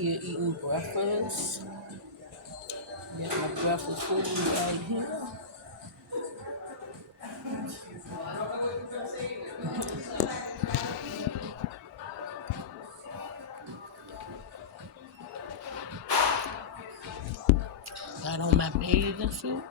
here eating breakfast. Got my breakfast food right here. Got on my bathing suit.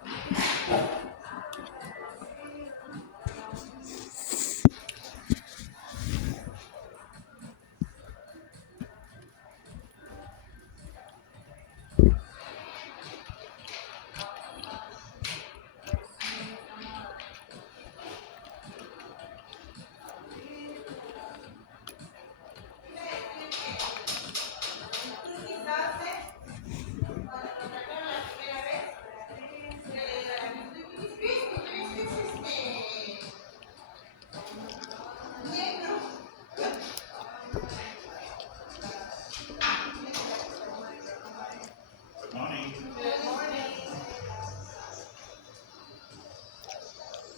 Morning. Good morning.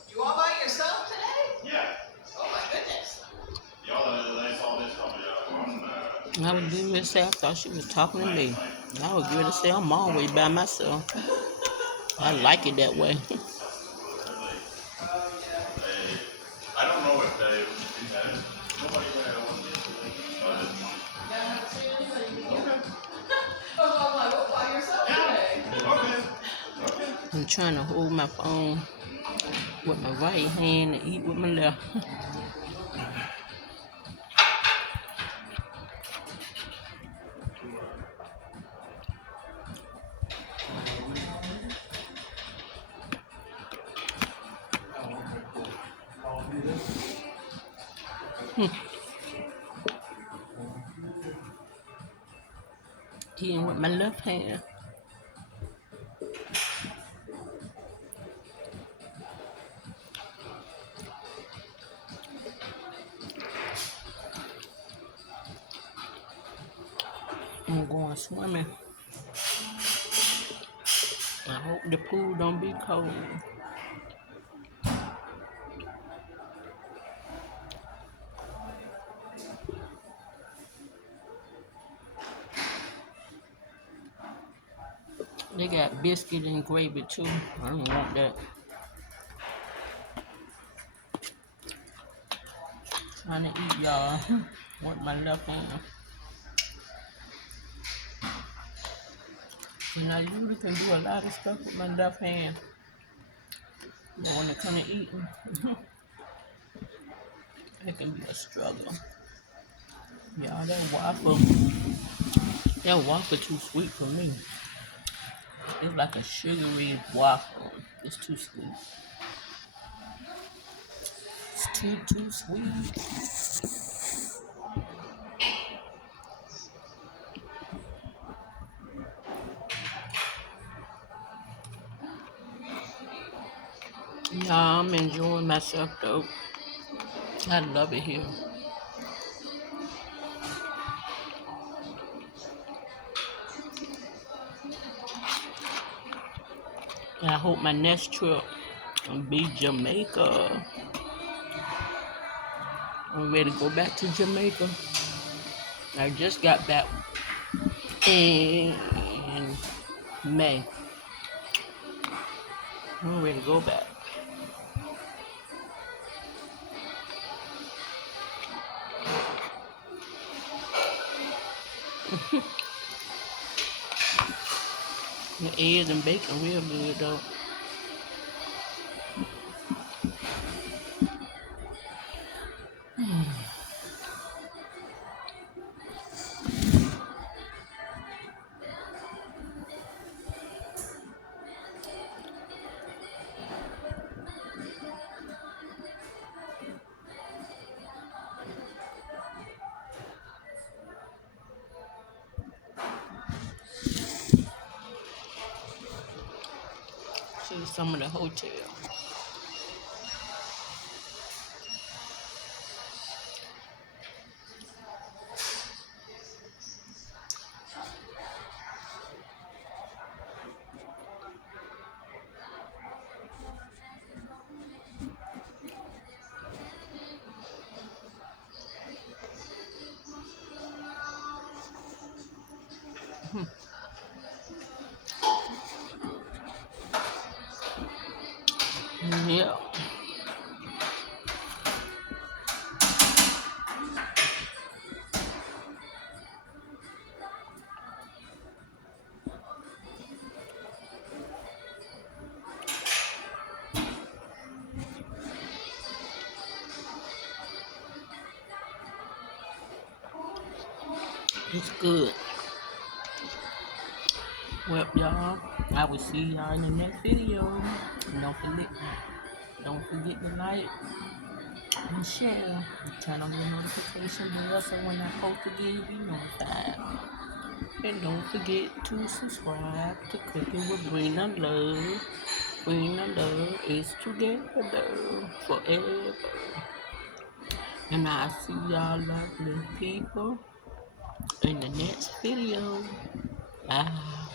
You all by yourself today? Yeah. Oh my goodness. Y'all saw this on I was getting ready to say I thought she was talking to me. I was ready to say I'm always by myself. I like it that way. I don't know if they had nobody had one yesterday. Oh, I'm like, by yourself today. Okay. I'm trying to hold my phone with my right hand and eat with my left. Eating with my left hand. I'm going swimming. I hope the pool don't be cold. They got biscuit and gravy too. I don't want that. Trying to eat, y'all, with my left hand. And I usually can do a lot of stuff with my left hand. But when it comes to eating, it can be a struggle. Y'all, that waffle too sweet for me. It's like a sugary waffle. It's too sweet. It's too sweet. Yeah, I'm enjoying myself though. I love it here. And I hope my next trip will be Jamaica. I'm ready to go back to Jamaica. I just got back in May. I'm ready to go back. The eggs and bacon real good though. See some of the hotel. Yeah. It's good. Well, y'all, I will see y'all in the next video. And don't forget to like and share. Turn on the notification bell so when I post again, you'll be notified. And don't forget to subscribe to Cooking with Brina Love. Brina Love is together forever. And I'll see y'all lovely people in the next video. Bye.